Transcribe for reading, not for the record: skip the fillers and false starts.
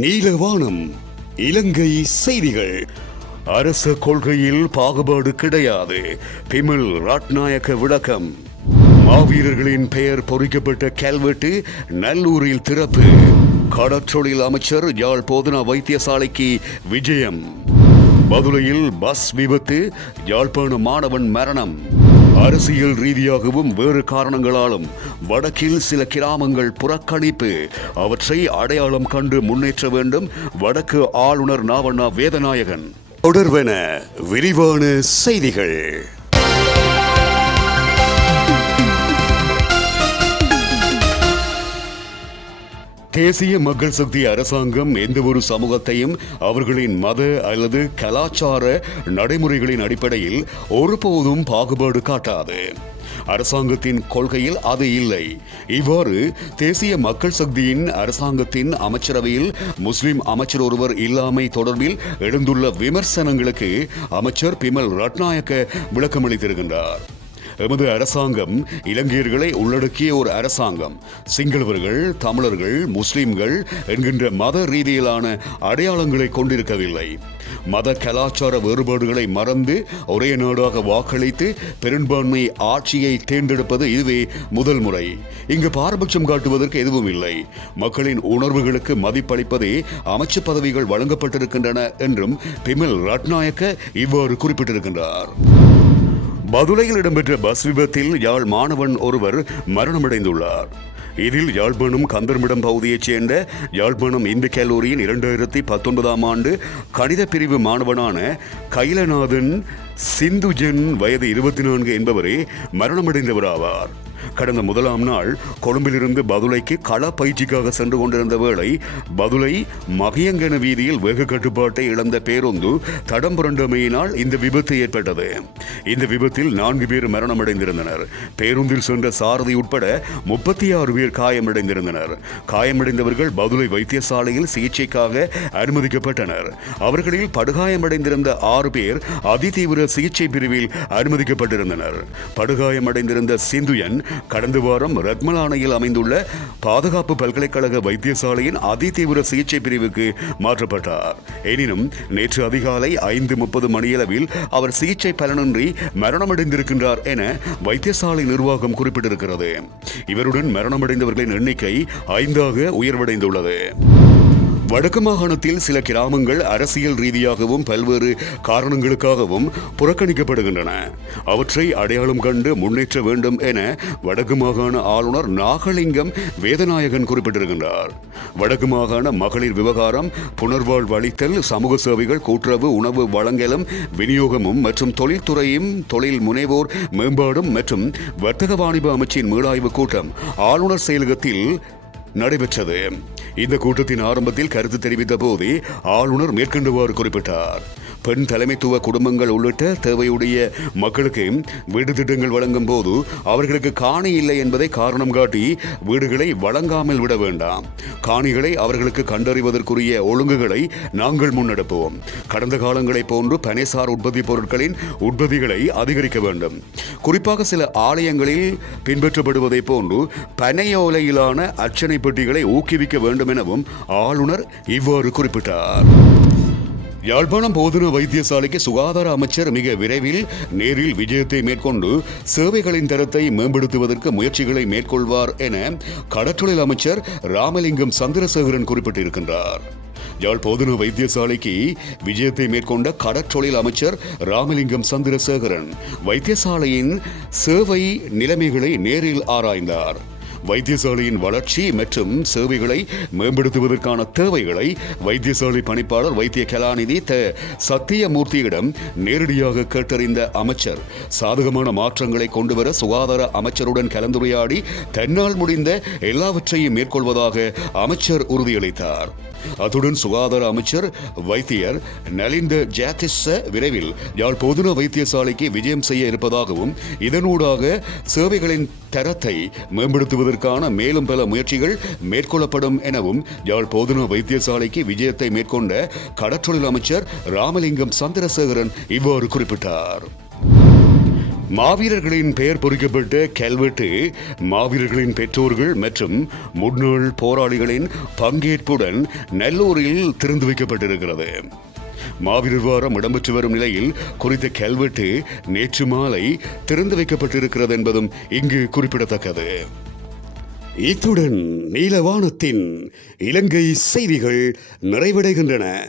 நீலவானம் இலங்கை செய்திகள். அரச கொள்கையில் பாகுபாடு கிடையாது, பிமல் ரட்நாயக்க விளக்கம். மாவீரர்களின் பெயர் பொறிக்கப்பட்ட கல்வெட்டு நல்லூரில் திறப்பு. கடற்றொழில் அமைச்சர் யாழ் போதனா வைத்தியசாலைக்கு விஜயம். பதுளையில் பஸ் விபத்து, யாழ்ப்பாண மாணவன் மரணம். அரசியல் ரீதியாகவும் வேறு காரணங்களாலும் வடக்கில் சில கிராமங்கள் புறக்கணிப்பு, அவற்றை அடையாளம் கண்டு முன்னேற்ற வேண்டும் வடக்கு ஆளுநர் நாவண்ணா வேதநாயகன். தொடர்வென விரிவான செய்திகள். தேசிய மக்கள் சக்தி அரசாங்கம் எந்த ஒரு சமூகத்தையும் அவர்களின் மத அல்லது கலாச்சார நடைமுறைகளின் அடிப்படையில் ஒருபோதும் பாகுபாடு காட்டாது. அரசாங்கத்தின் கொள்கையில் அது இல்லை. இவ்வாறு தேசிய மக்கள் சக்தியின் அரசாங்கத்தின் அமைச்சரவையில் முஸ்லிம் அமைச்சர் ஒருவர் இல்லாமை தொடர்பில் எழுந்துள்ள விமர்சனங்களுக்கு அமைச்சர் பிமல் ரட்நாயக்க விளக்கமளித்திருக்கின்றார். எமது அரசாங்கம் இலங்கையர்களை உள்ளடக்கிய ஒரு அரசாங்கம். சிங்களவர்கள், தமிழர்கள், முஸ்லிம்கள் என்கின்ற மத ரீதியிலான அடையாளங்களை கொண்டிருக்கவில்லை. மத கலாச்சார வேறுபாடுகளை மறந்து ஒரே நாடாக வாக்களித்து பெரும்பான்மை ஆட்சியை தேர்ந்தெடுப்பது இதுவே முதல் முறை. இங்கு பாரபட்சம் காட்டுவதற்கு எதுவும் இல்லை. மக்களின் உணர்வுகளுக்கு மதிப்பளிப்பதே அமைச்சு பதவிகள் வழங்கப்பட்டிருக்கின்றன என்றும் பிமல் ரட்நாயக்க இவ்வாறு குறிப்பிட்டிருக்கின்றார். பதுளையில் இடம்பெற்ற பஸ் விபத்தில் யாழ் மாணவன் ஒருவர் மரணமடைந்துள்ளார். இதில் யாழ்ப்பாணம் கந்தர்மிடம் பகுதியைச் சேர்ந்த யாழ்ப்பாணம் இந்து கல்லூரியின் 2019 ஆண்டு கணித பிரிவு மாணவனான கைலநாதன் சிந்துஜன் வயது 24 என்பவரே மரணமடைந்தவராவார். கடந்த 1ஆம் நாள் கொழும்பிலிருந்து பதுளைக்கு கள பயிற்சிக்காக சென்று கொண்டிருந்த வேளை பதுளை மகியங்கன வீதியில் வேக கட்டுப்பாட்டை இழந்த பேருந்து தடம் புரண்டமையினால் இந்த விபத்து ஏற்பட்டது. இந்த விபத்தில் 4 பேர் மரணமடைந்திருந்தனர். பேருந்தில் சென்ற சாரதி உட்பட 36 பேர் காயமடைந்திருந்தனர். காயமடைந்தவர்கள் பதுளை வைத்தியசாலையில் சிகிச்சைக்காக அனுமதிக்கப்பட்டனர். அவர்களில் படுகாயமடைந்திருந்த 6 பேர் அதிதீவிர சிகிச்சை பிரிவில் அனுமதிக்கப்பட்டிருந்தனர். படுகாயமடைந்திருந்த சிந்துயன் கடந்த வாரம் ரத்மலானையில் அமைந்துள்ள பாதுகாப்பு பல்கலைக்கழக வைத்தியசாலையின் அதிதீவிர சிகிச்சை பிரிவுக்கு மாற்றப்பட்டார். எனினும் நேற்று அதிகாலை 5:30 மணியளவில் அவர் சிகிச்சை பலனின்றி மரணமடைந்திருக்கின்றார் என வைத்தியசாலை நிர்வாகம் குறிப்பிட்டிருக்கிறது. இவருடன் மரணமடைந்தவர்களின் எண்ணிக்கை 5ஆக உயர்வடைந்துள்ளது. வடக்கு மாகாணத்தில் சில கிராமங்கள் அரசியல் ரீதியாகவும் பல்வேறு காரணங்களுக்காகவும் புறக்கணிக்கப்படுகின்றன. அவற்றை அடையாளம் கண்டு முன்னேற்ற வேண்டும் என வடக்கு மாகாண ஆளுநர் நாகலிங்கம் வேதநாயகன் குறிப்பிட்டிருக்கின்றார். வடக்கு மாகாண மகளிர் விவகாரம், புனர்வாழ்வு அளித்தல், சமூக சேவைகள், கூட்டுறவு, உணவு வழங்கலும் விநியோகமும் மற்றும் தொழில்துறையும் தொழில் முனைவோர் மேம்பாடும் மற்றும் வர்த்தக வாணிப அமைச்சின் மீளாய்வு கூட்டம் ஆளுநர் செயலகத்தில் நடைபெற்றது. இந்த கூட்டத்தின் ஆரம்பத்தில் கருத்து தெரிவித்த போதே ஆளுநர் மேற்கண்டவாறு குறிப்பிட்டார். பெண் தலைமைத்துவ குடும்பங்கள் உள்ளிட்ட தேவையுடைய மக்களுக்கு வீடு திட்டங்கள் வழங்கும் போது அவர்களுக்கு காணி இல்லை என்பதை காரணம் காட்டி வீடுகளை வழங்காமல் விட வேண்டாம். காணிகளை அவர்களுக்கு கண்டறிவதற்குரிய ஒழுங்குகளை நாங்கள் முன்னெடுப்போம். கடந்த காலங்களைப் போன்று பனைசார் உற்பத்தி பொருட்களின் உற்பத்திகளை அதிகரிக்க வேண்டும். குறிப்பாக சில ஆலயங்களில் பின்பற்றப்படுவதை போன்று பனையோலையிலான அர்ச்சனை பெட்டிகளை ஊக்குவிக்க வேண்டும் எனவும் ஆளுநர் இவ்வாறு குறிப்பிட்டார். யாழ்ப்பாணம் போதனா வைத்தியசாலைக்கு சுகாதார அமைச்சர் மிக விரைவில் நேரில் விஜயத்தை மேற்கொண்டு சேவைகளின் தரத்தை மேம்படுத்துவதற்கு முயற்சிகளை மேற்கொள்வார் என கடற்றொழில் அமைச்சர் ராமலிங்கம் சந்திரசேகரன் குறிப்பிட்டிருக்கின்றார். யாழ் போதனா வைத்தியசாலைக்கு விஜயத்தை மேற்கொண்ட கடற்றொழில் அமைச்சர் ராமலிங்கம் சந்திரசேகரன் வைத்தியசாலையின் சேவை நிலைமைகளை நேரில் ஆராய்ந்தார். வைத்தியசாலையின் வளர்ச்சி மற்றும் சேவைகளை மேம்படுத்துவதற்கான தேவைகளை வைத்தியசாலை பணிப்பாளர் வைத்திய கலாநிதி சத்தியமூர்த்தியிடம் நேரடியாக கேட்டறிந்த அமைச்சர் சாதகமான மாற்றங்களை கொண்டுவர சுகாதார அமைச்சருடன் கலந்துரையாடி தன்னால் முடிந்த எல்லாவற்றையும் மேற்கொள்வதாக அமைச்சர் உறுதியளித்தார். அத்துடன் சுகாதார அமைச்சர் வைத்தியர் நலிந்த ஜாதிஸ விரைவில் யாழ் போதனா வைத்தியசாலைக்கு விஜயம் செய்ய இருப்பதாகவும் இதனூடாக சேவைகளின் தரத்தை மேம்படுத்துவதற்கான மேலும் பல முயற்சிகள் மேற்கொள்ளப்படும் எனவும் யாழ் போதனா வைத்தியசாலைக்கு விஜயத்தை மேற்கொண்ட கடற்றொழில் அமைச்சர் ராமலிங்கம் சந்திரசேகரன் இவ்வாறு குறிப்பிட்டார். மாவீரர்களின் பெயர் பொறிக்கப்பட்ட கல்வெட்டு மாவீரர்களின் பெற்றோர்கள் மற்றும் முன்னாள் போராளிகளின் பங்கேற்புடன் நல்லூரில் திறந்து வைக்கப்பட்டிருக்கிறது. மாவீரர் வாரம் இடம்பெற்று வரும் நிலையில் குறித்த கல்வெட்டு நேற்று மாலை திறந்து வைக்கப்பட்டிருக்கிறது என்பதும் இங்கு குறிப்பிடத்தக்கது. இத்துடன் நீலவானத்தின் இலங்கை செய்திகள் நிறைவடைகின்றன.